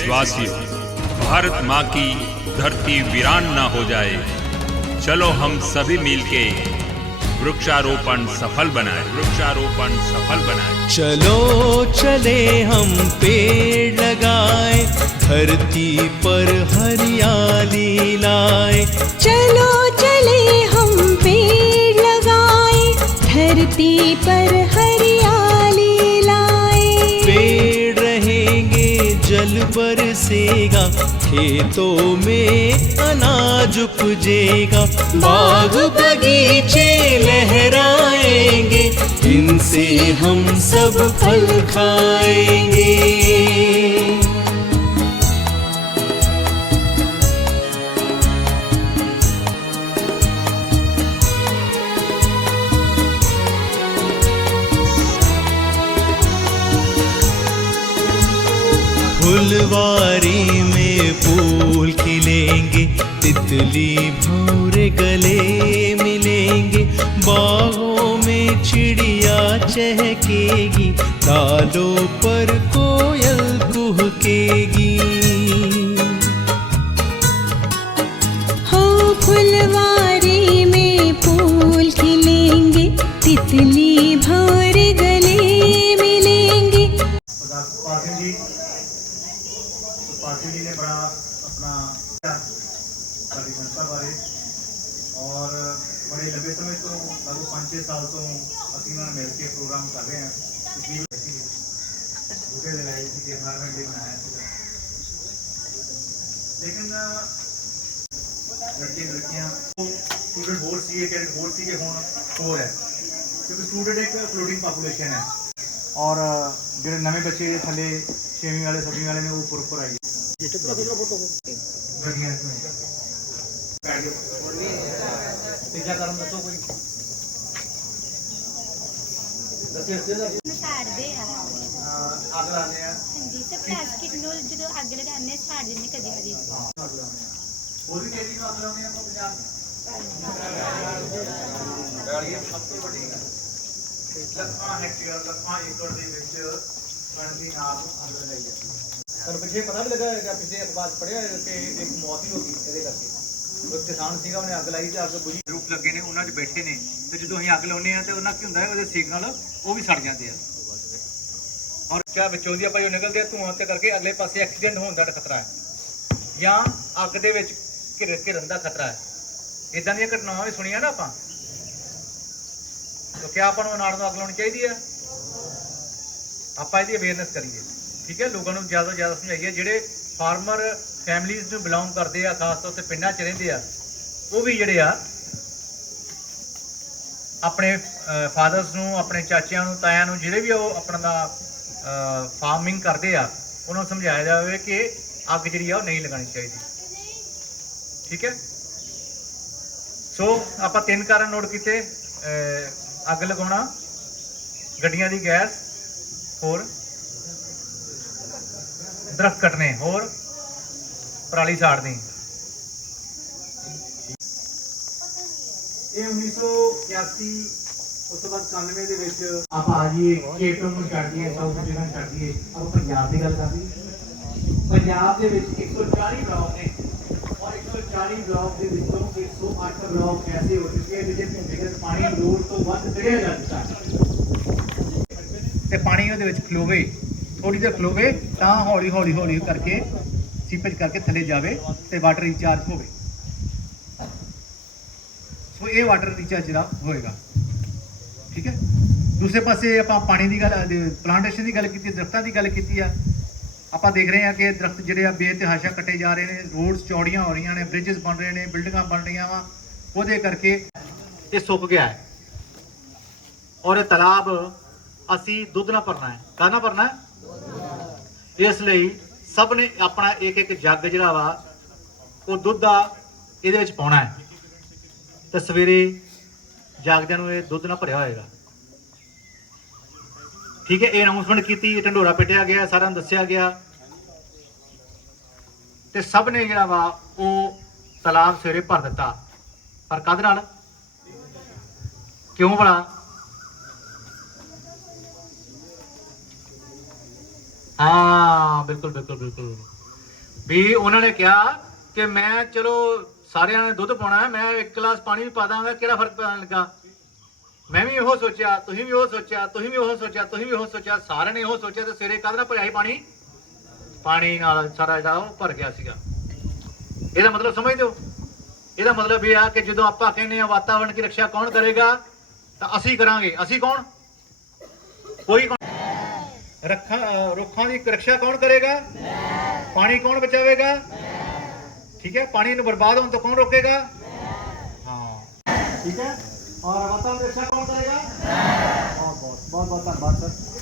वासियों भारत माँ की धरती वीरान न हो जाए। चलो हम सभी मिलके वृक्षारोपण सफल बनाए। वृक्षारोपण सफल बनाए। चलो चले हम पेड़ लगाए धरती पर हरियाली लाए। चलो चले हम पेड़ लगाए धरती पर बरसेगा खेतों में अनाज उपजेगा बाग बगीचे लहराएंगे इनसे हम सब फल खाएंगे फुलवारी में फूल खिलेंगे तितली भौरे गले मिलेंगे बागों में चिड़िया चहकेगी तालों पर कोयल कुहकेगी हो फुलवारी में फूल खिलेंगे तितली भौर गले पार्टी जी ने बड़ा अपना पार्टी संस्था बारे और बड़े लंबे समय तो लगभग पाँच छः साल तो असी उन्होंने मिल के प्रोग्राम कर रहे हैं। बूटे लगाए थे एनवायरमेंट डे बनाया लेकिन लड़के लड़कियाँ स्टूडेंट बोर्ड सी कैडेट बोर्ड सी हूँ हो रहा है। तो क्योंकि स्टूडेंट एक फ्लोटिंग पॉपुलेशन है। ਔਰ ਜਿਹੜੇ ਨਵੇਂ ਬੱਚੇ ਥੱਲੇ 6ਵੀਂ ਵਾਲੇ 7ਵੀਂ ਵਾਲੇ ਨੇ ਉਹ ਉੱਪਰ ਉੱਪਰ ਆਈ ਜਾਓ ਤੀਜਾ ਕਰਮ ਦੱਸੋ ਕੋਈ। ਸਾੜਦੇ ਆ। ਅੱਗ ਲਾਉਂਦੇ ਆ। ਹਾਂਜੀ ਤੇ ਪਲਾਸਟਿਕ ਨੂੰ ਜਦੋਂ ਅੱਗ ਲਗਾਉਂਦੇ ਆ, ਸਾੜ ਦਿੰਦੇ ਕਦੀ ਕਦੀ। ਅੱਗ ਲਾਉਂਦੇ ਆ। ਹੋਰ ਵੀ ਕਿਹੜੀ ਨੂੰ ਅੱਗ ਲਾਉਂਦੇ ਆ ਆਪਾਂ ਪੰਜਾਬ ਗਾਲੀਆਂ ਸਭ ਤੋਂ ਵੱਡੀ ਗੱਲ ਲੱਖਾਂ ਹੈਕਟੇਅਰ ਲੱਖਾਂ ਏਕੜ ਦੇ ਵਿੱਚ ਕਣਕ ਦੀ ਨਾਮ ਅੱਗ ਲਗਾਈ ਜਾਂਦੀ ਹੈ। ਤੁਹਾਨੂੰ ਪਿੱਛੇ ਪਤਾ ਵੀ ਲੱਗਾ ਜਾਂ ਪਿੱਛੇ ਅਖਬਾਰ ਪੜਿਆ ਕਿ ਇੱਕ ਮੌਤ ਹੀ ਹੋ ਗਈ ਇਹਦੇ ਕਰਕੇ। ਉਹ ਕਿਸਾਨ ਸੀਗਾ ਉਹਨੇ ਅੱਗ ਲਾਈ ਤੇ ਅੱਗ ਬੁਝੀ। ਗਰੁੱਪ ਲੱਗੇ ਨੇ ਉਹਨਾਂ 'ਚ ਬੈਠੇ ਨੇ ਤੇ ਜਦੋਂ ਅਸੀਂ ਅੱਗ ਲਾਉਂਦੇ ਆ ਤੇ ਉਹਨਾਂ ਕੀ ਹੁੰਦਾ ਹੈ ਉਹਦੇ ਸੇਕ ਨਾਲ ਉਹ ਵੀ ਸੜ ਜਾਂਦੇ ਆ। ਔਰ ਕਿਆ ਵਿੱਚੋਂ ਦੀ ਆਪਾਂ ਜੋ ਨਿਕਲਦੇ ਆ ਧੂਆਂ ਤੇ ਕਰਕੇ ਅਗਲੇ ਪਾਸੇ ਐਕਸੀਡੈਂਟ ਹੋਣ ਦਾ ਖਤਰਾ ਹੈ। ਜਾਂ ਅੱਗ ਦੇ ਵਿੱਚ ਘਿਰ ਘਿਰਨ ਦਾ ਖਤਰਾ ਹੈ। ਇਦਾਂ ਦੀਆਂ ਘਟਨਾਵਾਂ ਵੀ ਸੁਣੀਆਂ ਨਾ ਆਪਾਂ? ਤਾਂ ਕਿਆ ਆਪਾਂ ਨੂੰ ਅਨਾੜ ਨੂੰ ਅੱਗ ਲਾਉਣੀ ਚਾਹੀਦੀ ਹੈ। ਆਪਾਂ ਇਹਦੀ ਅਵੇਅਰਨੈਸ ਕਰੀਏ। ਠੀਕ ਹੈ? ਲੋਕਾਂ ਨੂੰ ਜ਼ਿਆਦਾ ਤੋਂ ਜ਼ਿਆਦਾ ਸਮਝਾਈਏ। ਜਿਹੜੇ ਫਾਰਮਰ ਫੈਮਿਲੀਜ਼ ਨੂੰ ਬਿਲੋਂਗ ਕਰਦੇ ਆ ਖਾਸ ਤੌਰ ਤੇ ਪਿੰਡਾਂ 'ਚ ਰਹਿੰਦੇ ਆ ਉਹ ਵੀ ਜਿਹੜੇ ਆ ਆਪਣੇ ਫਾਦਰਸ ਨੂੰ ਆਪਣੇ ਚਾਚਿਆਂ ਨੂੰ ਤਾਇਆਂ ਨੂੰ ਜਿਹੜੇ ਵੀ ਉਹ ਆਪਣਾ ਦਾ ਫਾਰਮਿੰਗ ਕਰਦੇ ਆ ਉਹਨਾਂ ਨੂੰ ਸਮਝਾਇਆ ਜਾਵੇ ਕਿ ਅੱਗ ਜਿਹੜੀ ਆ ਉਹ ਨਹੀਂ ਲਗਾਉਣੀ ਚਾਹੀਦੀ। ਠੀਕ ਹੈ? ਸੋ ਆਪਾਂ ਤਿੰਨ ਕਾਰਨ ਨੋਟ ਕੀਤੇ ਅਹ, ਅੱਗ ਲਗਾਉਣਾ, ਗੱਡੀਆਂ ਦੀ ਗੈਸ, ਹੋਰ ਦਰਖਤ ਕੱਟਣੇ, ਹੋਰ ਪਰਾਲੀ ਸਾੜਨੀ। ਇਹ 1981 ਉਸ ਤੋਂ ਬਾਅਦ 91 ਦੇ ਵਿੱਚ ਆਪਾਂ ਆ ਜੀ ਕੇਟਨ ਨੂੰ ਛੱਡ ਦਈਏ ਸਾਊਥ ਅਫਰੀਕਾ ਛੱਡ ਦਈਏ ਆਪਾਂ ਪੰਜਾਬ ਦੀ ਗੱਲ ਕਰਦੇ ਪੰਜਾਬ ਦੇ ਵਿੱਚ 140 ਬਲਾਕ ਨੇ। ਔਰ 140 ਬਲਾਕ ਦੇ ਵਿੱਚੋਂ 108 ਬਲਾਕ ਐਸੇ ਹੋ ਚੁੱਕੇ ਹਨ ਜਿੱਥੇ ਭੂਮੀਗਤ ਪਾਣੀ ਲੋੜ ਤੋਂ ਵੱਧ ਚੜਿਆ ਜਾ ਚੁੱਕਾ ਤੇ ਪਾਣੀ ਉਹਦੇ ਵਿੱਚ ਖਲੋਵੇ ਥੋੜੀ ਦੇਰ ਖਲੋਵੇ, ਤਾਂ ਹੌਲੀ ਹੌਲੀ ਹੌਲੀ ਕਰਕੇ ਸੀਪੇਜ ਕਰਕੇ ਥੱਲੇ ਜਾਵੇ ਤੇ ਵਾਟਰ ਰੀਚਾਰਜ ਹੋਵੇ। ਸੋ ਇਹ ਵਾਟਰ ਰੀਚਾਰਜ ਜਿਹੜਾ ਹੋਏਗਾ। ਠੀਕ ਹੈ? ਦੂਸਰੇ ਪਾਸੇ ਆਪਾਂ ਪਾਣੀ ਦੀ ਗੱਲ ਪਲਾਂਟੇਸ਼ਨ ਦੀ ਗੱਲ ਕੀਤੀ, ਦਰਖਤਾਂ ਦੀ ਗੱਲ ਕੀਤੀ ਆ। ਆਪਾਂ ਦੇਖ ਰਹੇ ਹਾਂ ਕਿ ਦਰਖਤ ਜਿਹੜੇ ਆ ਬੇਤਹਾਸ਼ਾ ਕੱਟੇ ਜਾ ਰਹੇ ਨੇ, ਰੋਡਸ ਚੌੜੀਆਂ ਹੋ ਰਹੀਆਂ ਨੇ ਬ੍ਰਿਜਸ ਬਣ ਰਹੇ ਨੇ, ਬਿਲਡਿੰਗਾਂ ਬਣ ਰਹੀਆਂ ਵਾ। ਉਹਦੇ ਕਰਕੇ ਇਹ ਸੁੱਕ ਗਿਆ ਹੈ। ਔਰ ਇਹ ਤਲਾਬ ਅਸੀਂ ਦੁੱਧ ਨਾਲ ਭਰਨਾ ਹੈ। ਕਾਹਨਾ ਭਰਨਾ ਹੈ? ਇਸ ਲਈ ਸਭ ਨੇ ਆਪਣਾ ਇੱਕ ਇੱਕ ਜੱਗ ਜਿਹੜਾ ਵਾ, ਉਹ ਦੁੱਧ ਦਾ ਇਹਦੇ ਵਿੱਚ ਪਾਉਣਾ ਹੈ। ਤੇ ਸਵੇਰੇ ਜਾਗਦਿਆਂ ਨੂੰ ਇਹ ਦੁੱਧ ਨਾਲ ਭਰਿਆ ਹੋਏਗਾ। ਠੀਕ ਹੈ, ਇਹ ਅਨਾਉਂਸਮੈਂਟ ਕੀਤੀ, ਢੰਡੋਰਾ ਪਿੱਟਿਆ ਗਿਆ, ਸਾਰਿਆਂ ਨੂੰ ਦੱਸਿਆ ਗਿਆ। ਤੇ ਸਭ ਨੇ ਜਿਹੜਾ ਵਾ, ਉਹ ਤਲਾਬ ਸਵੇਰੇ ਭਰ ਦਿੱਤਾ। ਪਰ ਕਦ ਨਾਲ? ਕਿਉਂ ਭਲਾ? ਹਾਂ, ਬਿਲਕੁਲ ਬਿਲਕੁਲ ਬਿਲਕੁਲ। ਵੀ ਉਹਨਾਂ ਨੇ ਕਿਹਾ ਕਿ ਮੈਂ, ਚਲੋ, ਸਾਰਿਆਂ ਨੇ ਦੁੱਧ ਪਾਉਣਾ ਮੈਂ ਇੱਕ ਗਲਾਸ ਪਾਣੀ ਵੀ ਪਾ ਦਾਂਗਾ, ਕਿਹੜਾ ਫ਼ਰਕ ਪੈਣ ਲੱਗਾ? ਮੈਂ ਵੀ ਇਹੋ ਸੋਚਿਆ, ਤੁਸੀਂ ਵੀ ਉਹ ਸੋਚਿਆ, ਤੁਸੀਂ ਵੀ ਉਹ ਸੋਚਿਆ, ਤੁਸੀਂ ਵੀ ਉਹ ਸੋਚਿਆ, ਸਾਰਿਆਂ ਨੇ ਇਹੋ ਸੋਚਿਆ ਤੇ ਸਵੇਰੇ ਕਾਹਦੇ ਨਾਲ ਭਰਿਆ ਸੀ ਪਾਣੀ? ਪਾਣੀ ਨਾਲ ਸਾਰਾ ਜਿਹੜਾ ਉਹ ਭਰ ਗਿਆ ਸੀਗਾ। ਇਹਦਾ ਮਤਲਬ ਸਮਝਦੇ ਹੋ ਇਹਦਾ ਮਤਲਬ ਇਹ ਆ ਕਿ ਜਦੋਂ ਆਪਾਂ ਕਹਿੰਦੇ ਆ ਵਾਤਾਵਰਣ ਦੀ ਰੱਖਿਆ ਕੌਣ ਕਰੇਗਾ, ਤਾਂ ਅਸੀਂ ਕਰਾਂਗੇ। ਅਸੀਂ ਕੌਣ? ਕੋਈ ਰੱਖਾਂ, ਰੁੱਖਾਂ ਦੀ ਰੱਖਿਆ ਕੌਣ ਕਰੇਗਾ? ਪਾਣੀ ਕੌਣ ਬਚਾਵੇਗਾ? ਠੀਕ ਹੈ, ਪਾਣੀ ਨੂੰ ਬਰਬਾਦ ਹੋਣ ਤੋਂ ਕੌਣ ਰੋਕੇਗਾ? ਹਾਂ। ਠੀਕ ਹੈ? ਔਰ ਵਾਤਾਵਰਣ ਦੀ ਰੱਖਿਆ ਕੌਣ ਕਰੇਗਾ ਬਹੁਤ ਬਹੁਤ ਬਹੁਤ ਬਹੁਤ ਧੰਨਵਾਦ ਸਰ